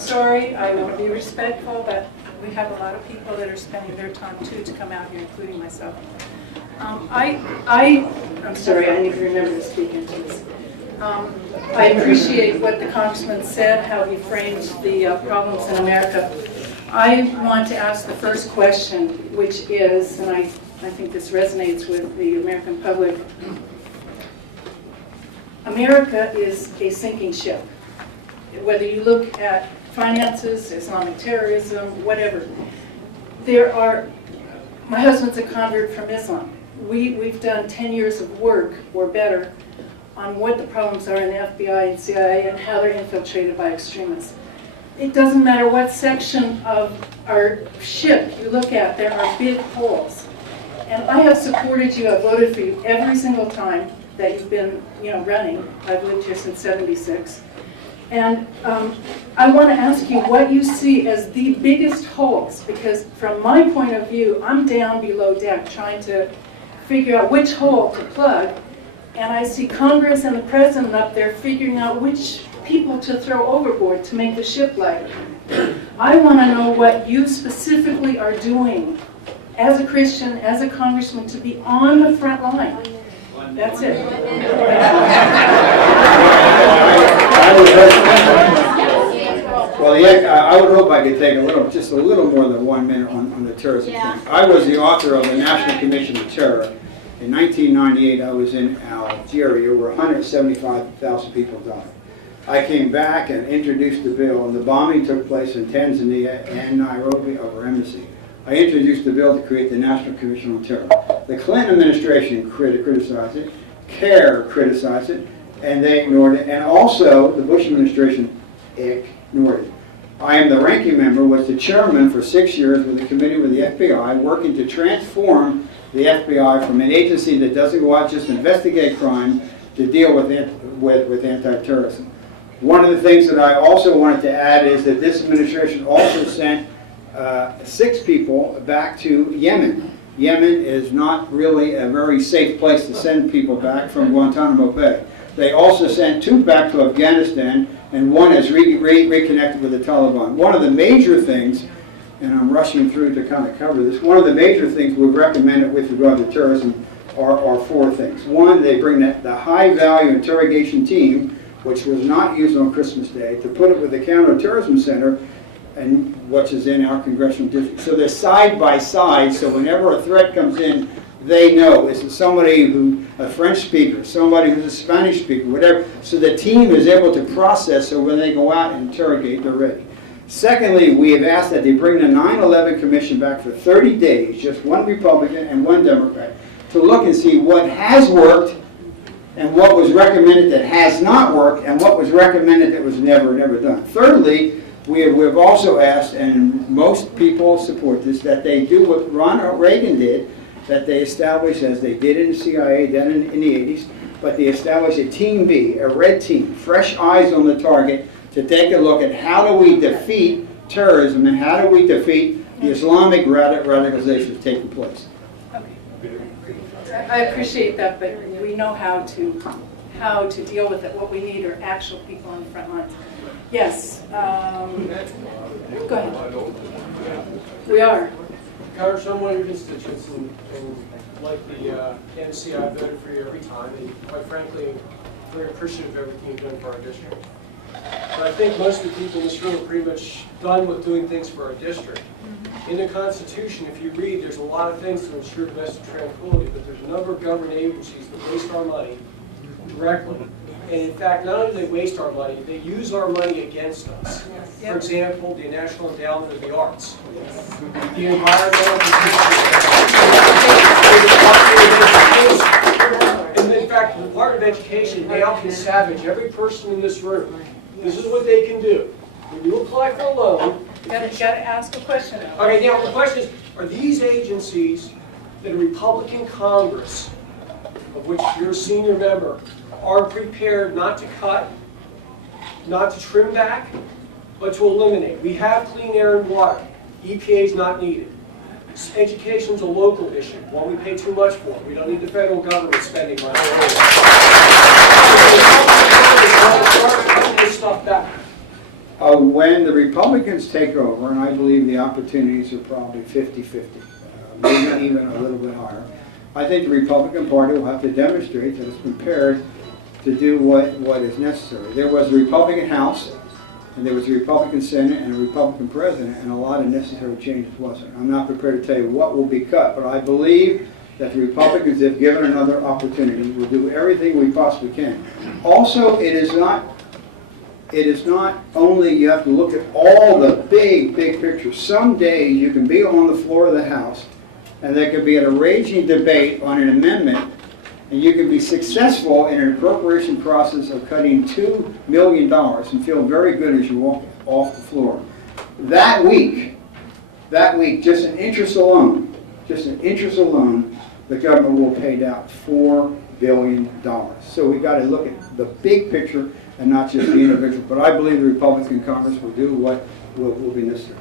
sorry, I want to be respectful, but we have a lot of people that are spending their time too to come out here, including myself. I'm sorry, I need to remember to speak into this. I appreciate what the Congressman said, how he framed the problems in America. I want to ask the first question, which is, and I think this resonates with the American public, America is a sinking ship. Whether you look at finances, Islamic terrorism, whatever. My husband's a convert from Islam. We've done 10 years of work, or better, on what the problems are in the FBI and CIA and how they're infiltrated by extremists. It doesn't matter what section of our ship you look at, there are big holes. And I have supported you, I've voted for you every single time that you've been running. I've lived here since '76. And I want to ask you what you see as the biggest holes, because from my point of view, I'm down below deck trying to figure out which hole to plug, and I see Congress and the President up there figuring out which people to throw overboard to make the ship lighter. I want to know what you specifically are doing as a Christian, as a congressman, to be on the front line. That's it. Well, yeah, I would hope I could take just a little more than 1 minute on the terrorism thing. I was the author of the National Commission of Terror. In 1998, I was in Algeria, where 175,000 people died. I came back and introduced the bill, and the bombing took place in Tanzania and Nairobi of our embassy. I introduced the bill to create the National Commission on Terror. The Clinton administration criticized it, CARE criticized it, and they ignored it, and also the Bush administration ignored it. I am the ranking member, was the chairman for 6 years with a committee with the FBI, working to transform the FBI from an agency that doesn't go out just to investigate crime to deal with anti-terrorism. One of the things that I also wanted to add is that this administration also sent 6 people back to Yemen. Yemen is not really a very safe place to send people back from Guantanamo Bay. They also sent 2 back to Afghanistan, and 1 has reconnected with the Taliban. One of the major things, and I'm rushing through to kind of cover this, one of the major things we've recommended with regard to terrorism are 4 things. 1, they bring the high-value interrogation team, which was not used on Christmas Day, to put it with the Counterterrorism Center, and which is in our congressional district. So they're side by side, so whenever a threat comes in, they know. Is it somebody a French speaker, somebody who's a Spanish speaker, whatever. So the team is able to process, so when they go out and interrogate, they're ready. Secondly, we have asked that they bring the 9/11 Commission back for 30 days, just 1 Republican and 1 Democrat, to look and see what has worked and what was recommended that has not worked and what was recommended that was never done. Thirdly, we have also asked, and most people support this, that they do what Ronald Reagan did, that they establish, as they did in the CIA then in the 80s, but they established a Team B, a red team, fresh eyes on the target, to take a look at how do we defeat terrorism and how do we defeat the Islamic radicalization that's taking place. Okay. I appreciate that, but we know how to deal with it. What we need are actual people on the front lines. Yes. Go ahead. We are. Congress, I'm one of your constituents, and like the NC, I voted for you every time, and quite frankly, I'm very appreciative of everything you've done for our district. But I think most of the people in this room are pretty much done with doing things for our district. In the Constitution, if you read, there's a lot of things to ensure domestic tranquility, but there's a number of government agencies that waste our money directly. And in fact, not only do they waste our money, they use our money against us. For example, the National Endowment of the Arts, the Environmental and in fact, the Department of Education now can savage every person in this room. This is what they can do. When you apply for a loan, You gotta ask a question. okay, now the question is, are these agencies that a Republican Congress, of which you're a senior member, are prepared not to cut, not to trim back, but to eliminate? We have clean air and water. EPA is not needed. Education is a local issue, one we pay too much for. We don't need the federal government spending money. Start cutting this stuff back. When the Republicans take over, and I believe the opportunities are probably 50-50, maybe even a little bit higher, I think the Republican Party will have to demonstrate that it's prepared to do what is necessary. There was a Republican House, and there was a Republican Senate, and a Republican President, and a lot of necessary changes wasn't. I'm not prepared to tell you what will be cut, but I believe that the Republicans, if given another opportunity, will do everything we possibly can. Also, it is not only you have to look at all the big picture. Some days you can be on the floor of the House and there can be an raging debate on an amendment and you can be successful in an appropriation process of cutting $2 million and feel very good as you walk off the floor. That week, just in interest alone, the government will pay out $4 billion. So we've got to look at the big picture and not just the individual. But I believe the Republican Congress will do what will be necessary.